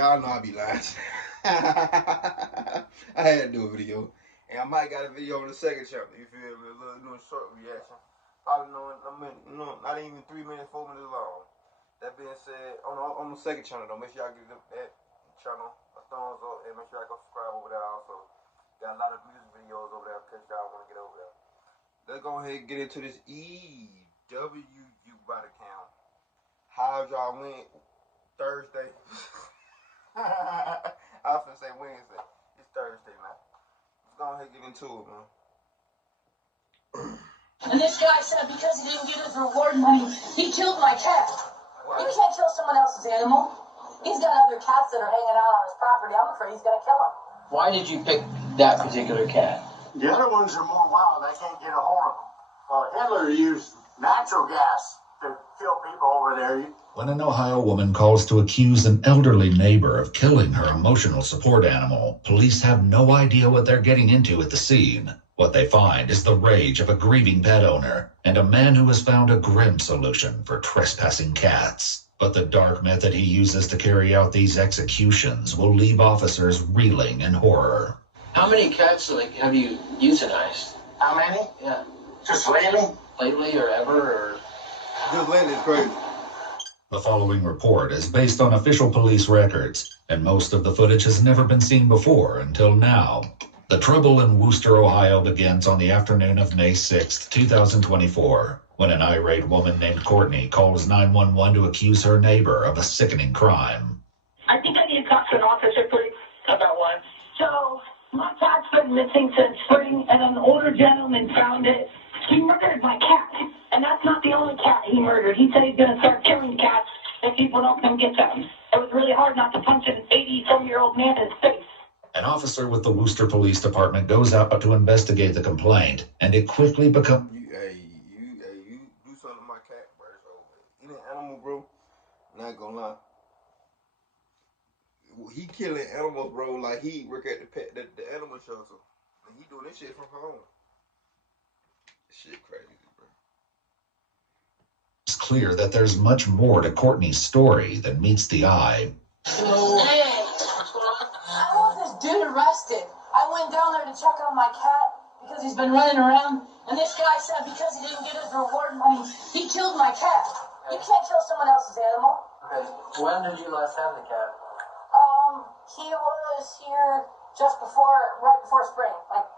y'all know I be lying. I had to do a video. And I might got a video on the second chapter, you feel me? A little short reaction. Probably not even 3 minutes, 4 minutes long. That being said, on the second channel though, make sure y'all give that channel a thumbs up and make sure y'all go subscribe over there also. Got a lot of music videos over there in case y'all want to get over there. Let's go ahead and get into this EWU BODYCAM. How y'all went Thursday? I was gonna say Wednesday. It's Thursday, man. Let's go ahead and get into it, man. And this guy said because he didn't get his reward money, he killed my cat. What? You can't kill someone else's animal. He's got other cats that are hanging out on his property. I'm afraid he's gonna kill him. Why did you pick that particular cat? The other ones are more wild. I can't get a hold of them. Hitler used natural gas to kill people over there. When an Ohio woman calls to accuse an elderly neighbor of killing her emotional support animal, police have no idea what they're getting into at the scene. What they find is the rage of a grieving pet owner and a man who has found a grim solution for trespassing cats. But the dark method he uses to carry out these executions will leave officers reeling in horror. How many cats have you euthanized? How many? Yeah. Just lately? Lately or ever? Or... Just lately is crazy. The following report is based on official police records, and most of the footage has never been seen before until now. The trouble in Wooster, Ohio begins on the afternoon of May 6, 2024, when an irate woman named Courtney calls 911 to accuse her neighbor of a sickening crime. I think I need to talk to an officer, please. About what? So, my cat's been missing since spring, and an older gentleman found it. He murdered my cat, and that's not the only cat he murdered. He said he's going to start killing cats if people don't come get them. It was really hard not to punch an 80-some-year-old man in his face. An officer with the Wooster Police Department goes out to investigate the complaint, and it quickly becomes... You do something to my cat, bro. So, any animal, bro, not gonna lie. He killing animals, bro, like he work at the animal shelter. And he doing this shit from home. Shit crazy, bro. It's clear that there's much more to Courtney's story than meets the eye. Hey, I want this dude arrested. I went down there to check on my cat because he's been running around. And this guy said because he didn't get his reward money, he killed my cat. You can't kill someone else's animal. Okay. When did you last have the cat? He was here just right before spring. But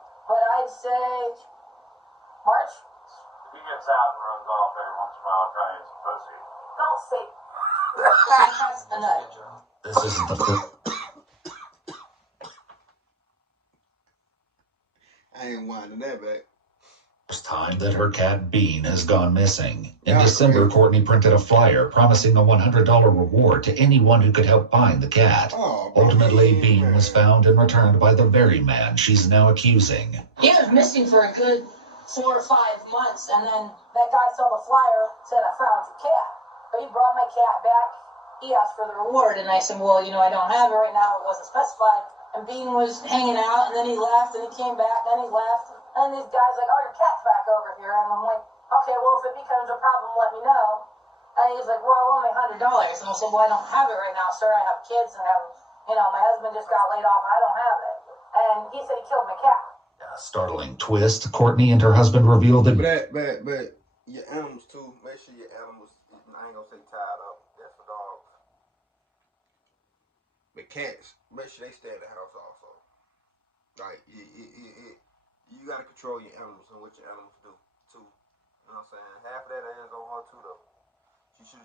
I'd say March. He gets out and runs off every once in a while trying some pussy. Don't say. That's a nut. This isn't the first... I ain't winding that back. time that her cat Bean has gone missing. In December, Courtney printed a flyer promising a $100 reward to anyone who could help find the cat. Ultimately, Bean was found and returned by the very man she's now accusing. He was missing for a good 4 or 5 months, and then that guy saw the flyer, said, "I found your cat." But he brought my cat back. He asked for the reward, and I said, "Well, I don't have it right now. It wasn't specified." And Bean was hanging out, and then he left, and he came back, then he left. And these guys like, "Oh, your cat's back over here." And I'm like, "Okay, well, if it becomes a problem, let me know." And he's like, "Well, only $100. And I said, "Well, I don't have it right now, sir. I have kids, and my husband just got laid off, and I don't have it." And he said he killed my cat. A startling twist, Courtney and her husband revealed that... But your animals, too, make sure your animals, I ain't gonna say tied up. That's for dogs. But cats, make sure they stay at the house also. Like, you gotta control your animals and what your animals do, too. You know what I'm saying? Half of that is on her, too, though. She should,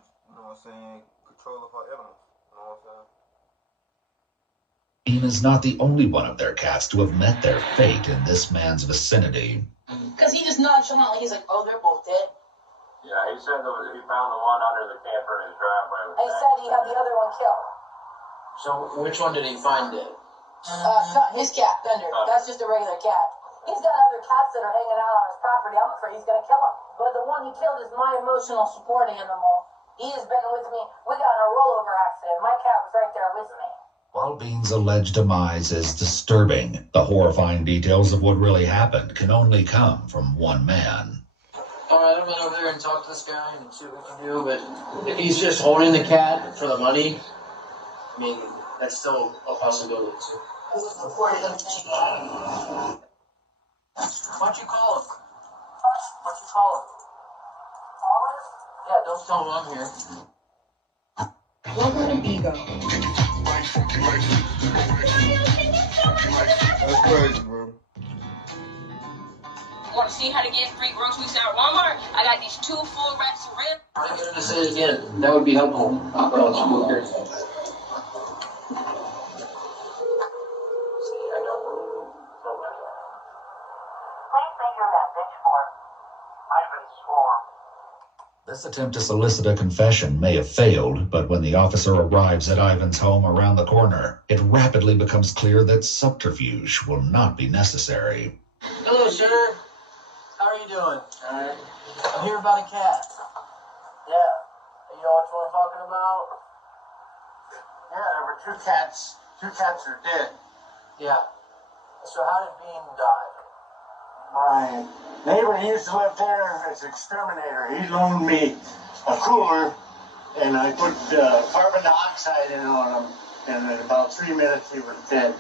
control of her animals. You know what I'm saying? Bean is not the only one of their cats to have met their fate in this man's vicinity. Because he just nonchalantly, he's like, "Oh, they're both dead." Yeah, he said that he found the one under the camper in his driveway. He said he had the other one killed. So which one did he find dead? His cat, Thunder. That's just a regular cat. He's got other cats that are hanging out on his property. I'm afraid he's going to kill them. But the one he killed is my emotional support animal. He has been with me. We got in a rollover accident. My cat was right there with me. While Bean's alleged demise is disturbing, the horrifying details of what really happened can only come from one man. All right, I'm going over there and talk to this guy and see what we can do, but if he's just holding the cat for the money, I mean, that's still a possibility too. Why don't you call him? Why don't you call him? Yeah, don't tell him I'm here. Welcome to Ego. That's crazy, bro. Want to see how to get free groceries at Walmart? I got these 2 full racks of ribs. I'm going to say it again. That would be helpful. This attempt to solicit a confession may have failed, but when the officer arrives at Ivan's home around the corner, it rapidly becomes clear that subterfuge will not be necessary. Hello, sir. How are you doing? Alright. I'm here about a cat. Yeah. You know which one I'm talking about? Yeah, there were 2 cats. 2 cats are dead. Yeah. So how did Bean die? My neighbor used to live there as an exterminator. He loaned me a cooler, and I put carbon dioxide in on him, and in about 3 minutes he was dead.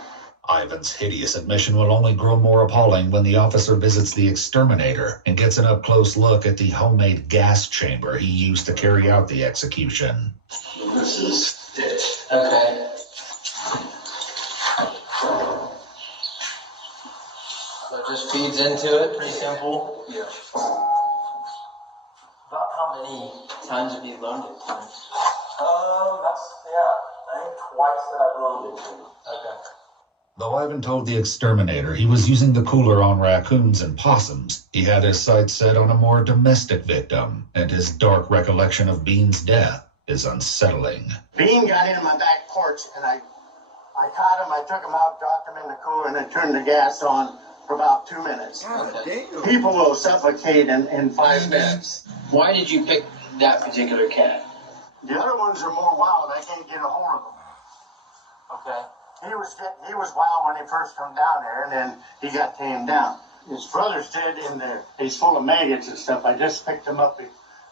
Ivan's hideous admission will only grow more appalling when the officer visits the exterminator and gets an up-close look at the homemade gas chamber he used to carry out the execution. This is it. Okay. So it just feeds into it, pretty simple. Yeah. About how many times have you loaned it to me? I think twice that I've loaned it to him. Okay. Though Ivan told the exterminator he was using the cooler on raccoons and possums, he had his sights set on a more domestic victim, and his dark recollection of Bean's death is unsettling. Bean got in my back porch, and I caught him, I took him out, dropped him in the cooler, and I turned the gas on for about 2 minutes. God damn. People will suffocate in 5 minutes. Why did you pick that particular cat? The other ones are more wild. I can't get a hold of them. Okay. He was wild when he first come down there, and then he got tamed down. His brother's dead in there. He's full of maggots and stuff. I just picked him up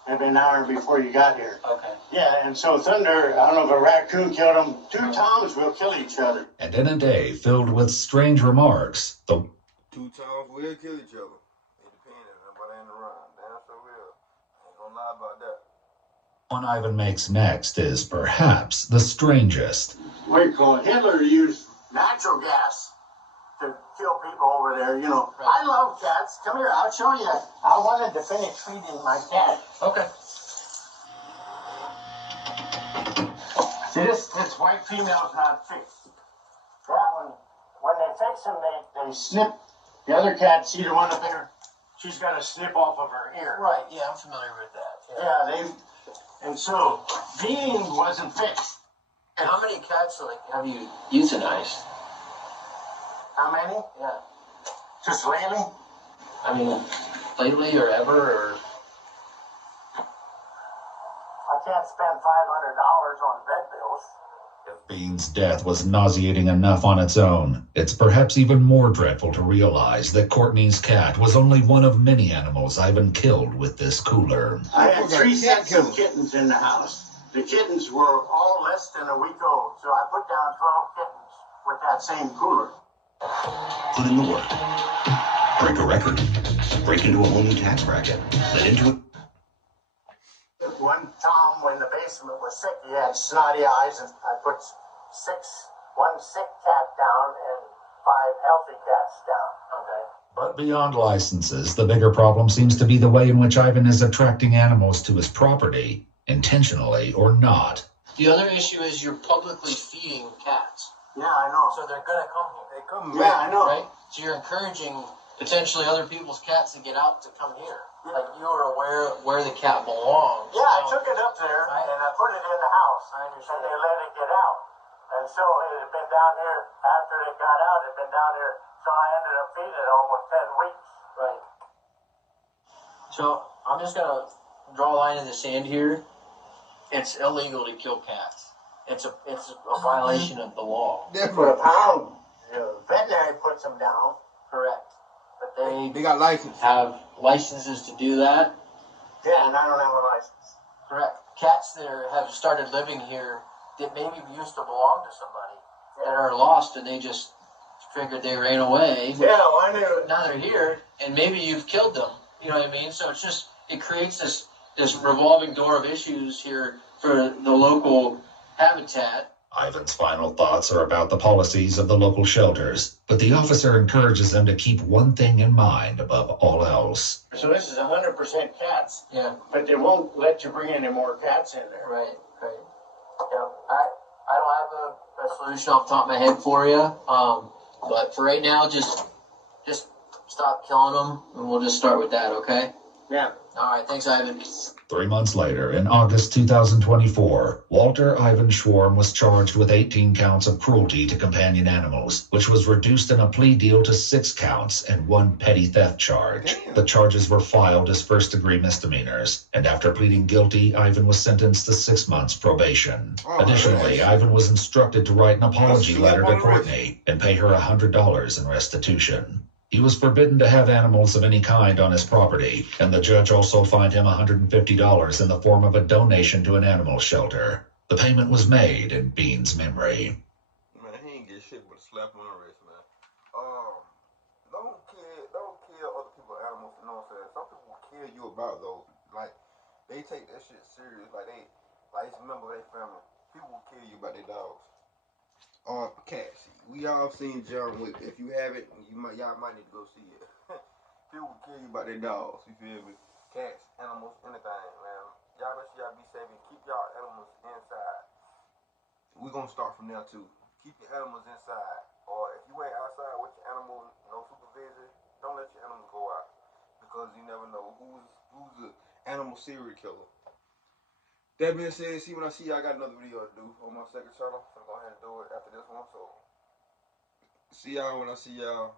maybe an hour before you got here. Okay. Yeah, and so Thunder, I don't know if a raccoon killed him. 2 toms will kill each other. And in a day filled with strange remarks, the 2 times will kill each other. It depends. Nobody in the run. Damn sure will. Ain't gonna lie about that. one Ivan makes next is perhaps the strangest. Hitler used natural gas to kill people over there, you know. Right. I love cats. Come here, I'll show you. I wanted to finish feeding my cat. Okay. See, this white female's not fixed. That one, when they fix them, they snip the other cat. See the one up there? She's got a snip off of her ear. Right, yeah, I'm familiar with that. And so Bean wasn't fixed. How many cats have you euthanized? How many? Yeah. Just lately? I mean, lately or ever, or? I can't spend $500 on vet bills. If Bean's death was nauseating enough on its own, it's perhaps even more dreadful to realize that Courtney's cat was only one of many animals Ivan killed with this cooler. I had 3 sets of kittens in the house. The kittens were all less than a week old, so I put down 12 kittens with that same cooler. Put in the work. Break a record. Break into a whole new tax bracket. Let into it. One Tom, when the basement was sick, he had snotty eyes, and I put 1 sick cat down and 5 healthy cats down. Okay. But beyond licenses, the bigger problem seems to be the way in which Ivan is attracting animals to his property, intentionally or not. The other issue is you're publicly feeding cats. Yeah, I know. So they're gonna come here. They come Yeah, back. I know. Right? So you're encouraging potentially other people's cats to get out to come here. Like you are aware where the cat belongs. Yeah, I took it up there, Right. and I put it in the house. I understand. And they let it get out. And so it had been down here, after it got out, it had been down here. So I ended up feeding it almost 10 weeks. Right. So I'm just gonna draw a line in the sand here. It's illegal to kill cats. It's a violation of the law. For a Definitely. pound, the veterinary puts them down. Correct. But They got license. have licenses to do that. Yeah, and I don't have a license. Correct. Cats that have started living here that maybe used to belong to somebody that are lost, and they just figured they ran away. Yeah, I knew. Now they're here, and maybe you've killed them. You know what I mean? So it's just, it creates this revolving door of issues here for the local habitat. Ivan's final thoughts are about the policies of the local shelters, but the officer encourages them to keep one thing in mind above all else. So this is 100% cats. Yeah. But they won't let you bring any more cats in there. Right. Yeah. I don't have a solution off the top of my head for you. But for right now, just stop killing them, and we'll just start with that, okay? Yeah. All right. Thanks, Ivan. 3 months later, in August 2024, Walter Ivan Schwarm was charged with 18 counts of cruelty to companion animals, which was reduced in a plea deal to 6 counts and 1 petty theft charge. Damn. The charges were filed as first-degree misdemeanors, and after pleading guilty, Ivan was sentenced to 6 months probation. Oh, Additionally, nice. Ivan was instructed to write an apology That's letter to slap on the Courtney and pay her $100 in restitution. He was forbidden to have animals of any kind on his property, and the judge also fined him $150 in the form of a donation to an animal shelter. The payment was made in Bean's memory. Man, he ain't get shit but a slap on the wrist, man. Don't kill other people's animals, you know what I'm saying? Some people will kill you about those. Like, they take that shit serious. Like, it's a member of their family. People will kill you about their dogs. Cats. We all seen John Wick. If you haven't, y'all might need to go see it. People will kill you about their dogs. You feel me? Cats, animals, anything, man. Y'all make sure y'all be safe and keep y'all animals inside. We're gonna start from there too. Keep your animals inside. Or if you ain't outside with your animal, no supervision, don't let your animals go out. Because you never know who's the animal serial killer. That being said, when I see y'all, I got another video to do on my second channel. So I'm going to go ahead and do it after this one. So, see y'all when I see y'all.